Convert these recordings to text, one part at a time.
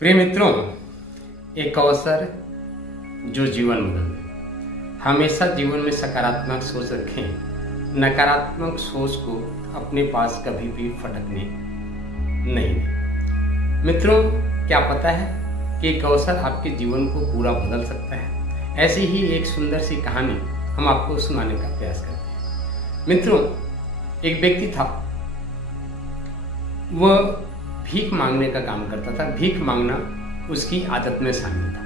प्रिय मित्रों, एक अवसर जो जीवन बदल दे। हमेशा जीवन में सकारात्मक सोच रखें, नकारात्मक सोच को अपने पास कभी भी फटकने नहीं दें। मित्रों, क्या पता है कि एक अवसर आपके जीवन को पूरा बदल सकता है। ऐसी ही एक सुंदर सी कहानी हम आपको सुनाने का प्रयास करते हैं। मित्रों, एक व्यक्ति था, वह भीख मांगने का काम करता था। भीख मांगना उसकी आदत में शामिल था।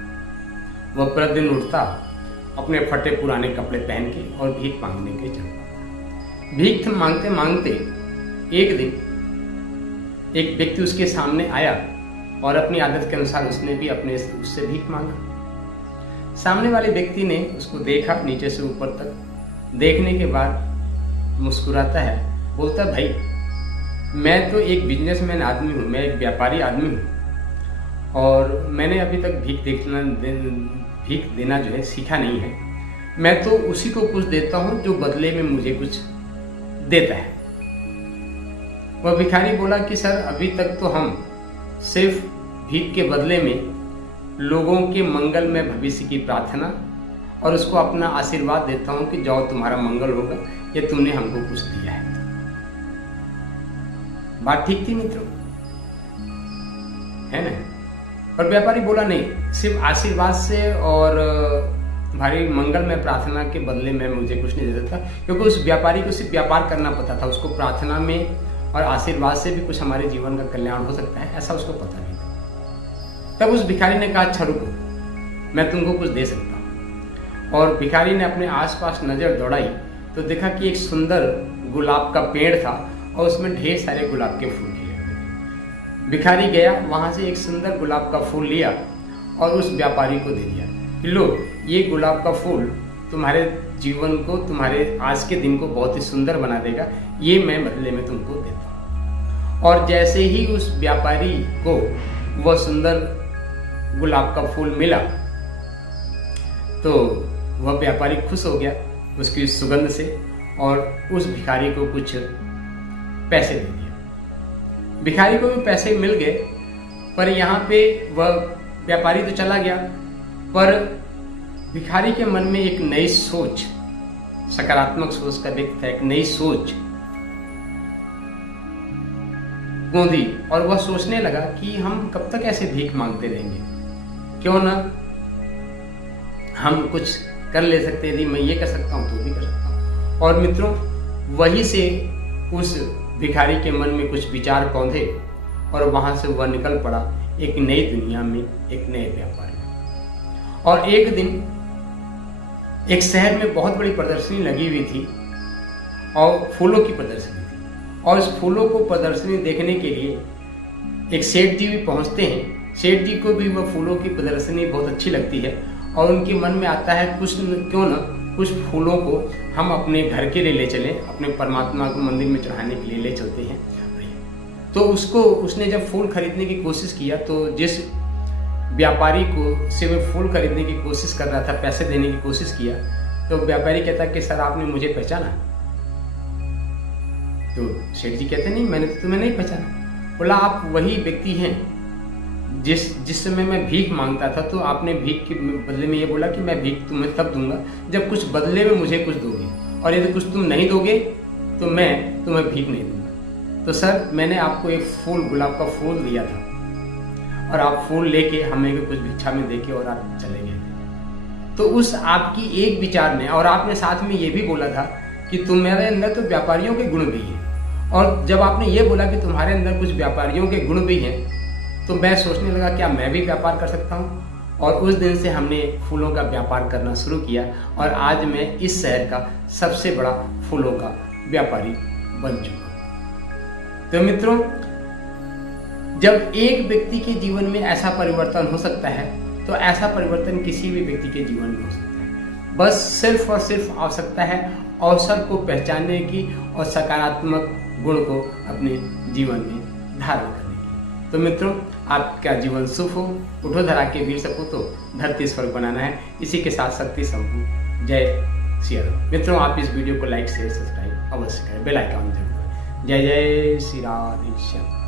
वह प्रतिदिन उठता, अपने फटे पुराने कपड़े पहन के और भीख मांगने के चलता। भीख मांगते मांगते एक दिन एक व्यक्ति उसके सामने आया और अपनी आदत के अनुसार उसने भी उससे भीख मांगा। सामने वाले व्यक्ति ने उसको देखा, नीचे से ऊपर तक देखने के बाद मुस्कुराता है, बोलता, भाई मैं तो एक बिजनेसमैन आदमी हूँ, मैं एक व्यापारी आदमी हूँ और मैंने अभी तक भीख देना जो है सीखा नहीं है। मैं तो उसी को कुछ देता हूँ जो बदले में मुझे कुछ देता है। वह भिखारी बोला कि सर, अभी तक तो हम सिर्फ भीख के बदले में लोगों के मंगल में भविष्य की प्रार्थना और उसको अपना आशीर्वाद देता हूँ कि जाओ तुम्हारा मंगल होगा, ये तुमने हमको कुछ दिया है। बात ठीक थी मित्रों, है ना? और व्यापारी बोला, नहीं, सिर्फ आशीर्वाद से और भारी मंगल में प्रार्थना के बदले में मुझे कुछ नहीं दे देता, क्योंकि उस व्यापारी को सिर्फ व्यापार करना पता था। उसको प्रार्थना में और आशीर्वाद से भी कुछ हमारे जीवन का कल्याण हो सकता है, ऐसा उसको पता नहीं था। तब उस भिखारी ने कहा, अच्छा रुको, मैं तुमको कुछ दे सकता हूँ। और भिखारी ने अपने आसपास नजर दौड़ाई तो देखा कि एक सुंदर गुलाब का पेड़ था और उसमें ढेर सारे गुलाब के फूल खिले हुए थे। भिखारी गया, वहां से एक सुंदर गुलाब का फूल लिया और उस व्यापारी को दे दिया कि लो, ये गुलाब का फूल तुम्हारे जीवन को, तुम्हारे आज के दिन को बहुत ही सुंदर बना देगा, ये मैं बदले में तुमको देता हूँ। और जैसे ही उस व्यापारी को वह सुंदर गुलाब का फूल मिला तो वह व्यापारी खुश हो गया उसकी सुगंध से और उस भिखारी को कुछ पैसे दे दिया। भिखारी को भी पैसे मिल गए, पर यहाँ पे वह व्यापारी तो चला गया, पर भिखारी के मन में एक नई सोच, सकारात्मक सोच का व्यक्ति था, एक नई सोच गूंजी और वह सोचने लगा कि हम कब तक ऐसे भीख मांगते रहेंगे, क्यों ना हम कुछ कर ले सकते। यदि मैं ये कर सकता हूँ तो भी कर सकता हूँ। और मित्रों, वहीं से उस भिखारी के मन में कुछ विचार कौंधे और वहां से वह निकल पड़ा एक नई दुनिया में, एक नए व्यापार में। और एक दिन एक शहर में बहुत बड़ी प्रदर्शनी लगी हुई थी और फूलों की प्रदर्शनी थी। और उस फूलों को प्रदर्शनी देखने के लिए एक सेठ जी भी पहुंचते हैं। सेठ जी को भी वह फूलों की प्रदर्शनी बहुत अच्छी लगती है और उनके मन में आता है क्यों ना कुछ फूलों को हम अपने घर के लिए ले चलें, अपने परमात्मा को मंदिर में चढ़ाने के लिए ले चलते हैं। तो उसने जब फूल खरीदने की कोशिश किया तो जिस व्यापारी को से वो फूल खरीदने की कोशिश कर रहा था, पैसे देने की कोशिश किया, तो व्यापारी कहता कि सर, आपने मुझे पहचाना? तो सेठ जी कहते, नहीं, मैंने तो तुम्हें नहीं पहचाना। बोला, आप वही व्यक्ति हैं जिस समय मैं भीख मांगता था, तो आपने भीख के बदले में ये बोला कि मैं भीख तुम्हें तब दूंगा जब कुछ बदले में मुझे कुछ दोगे, और यदि कुछ तुम नहीं दोगे तो मैं तुम्हें भीख नहीं दूंगा। तो सर, मैंने आपको एक फूल, गुलाब का फूल दिया था और आप फूल लेके हमें कुछ भिक्षा में देके और आप चले गए। तो उस आपकी एक विचार ने, और आपने साथ में ये भी बोला था कि तुम्हारे अंदर तो व्यापारियों के गुण भी हैं, और जब आपने ये बोला कि तुम्हारे अंदर कुछ व्यापारियों के गुण भी हैं, तो मैं सोचने लगा क्या मैं भी व्यापार कर सकता हूँ। और उस दिन से हमने फूलों का व्यापार करना शुरू किया और आज मैं इस शहर का सबसे बड़ा फूलों का व्यापारी बन चुका हूँ। तो मित्रों, जब एक व्यक्ति के जीवन में ऐसा परिवर्तन हो सकता है तो ऐसा परिवर्तन किसी भी व्यक्ति के जीवन में हो सकता है। बस सिर्फ और सिर्फ आवश्यकता है अवसर को पहचानने की और सकारात्मक गुण को अपने जीवन में धारण करने। तो मित्रों, आपका जीवन शुभ हो, उठो धरा के वीर सपूतो, धरती स्वर्ग बनाना है। इसी के साथ शक्ति संपूर्ण जय श्री राम। मित्रों, आप इस वीडियो को लाइक, शेयर, सब्सक्राइब अवश्य करें, बेल आइकन जरूर करें। जय जय श्री राधे श्याम।